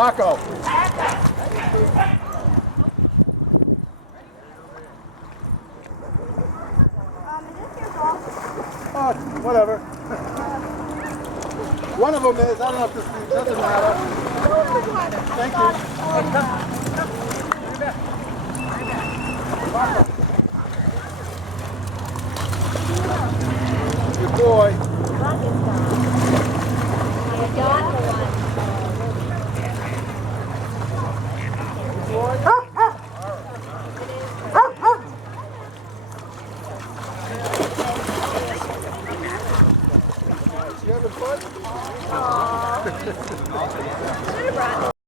Rocco. Is this your ball? Oh, whatever. One of them is. I don't know if this doesn't matter. Thank you.